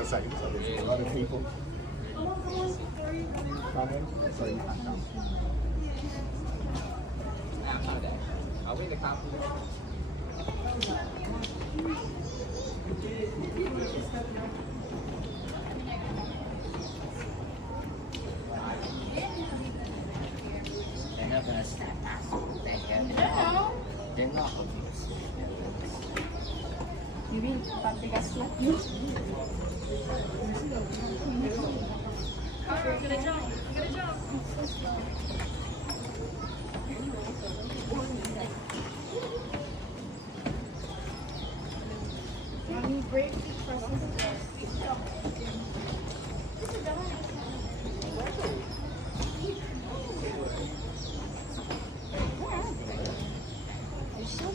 a second, so there's a lot of people coming. So you have to. Are we in the compliment? They're not gonna snap us. They're not. You mean patigas lang yun? I'm gonna jump. I'm gonna jump. Mommy, break the process. They're so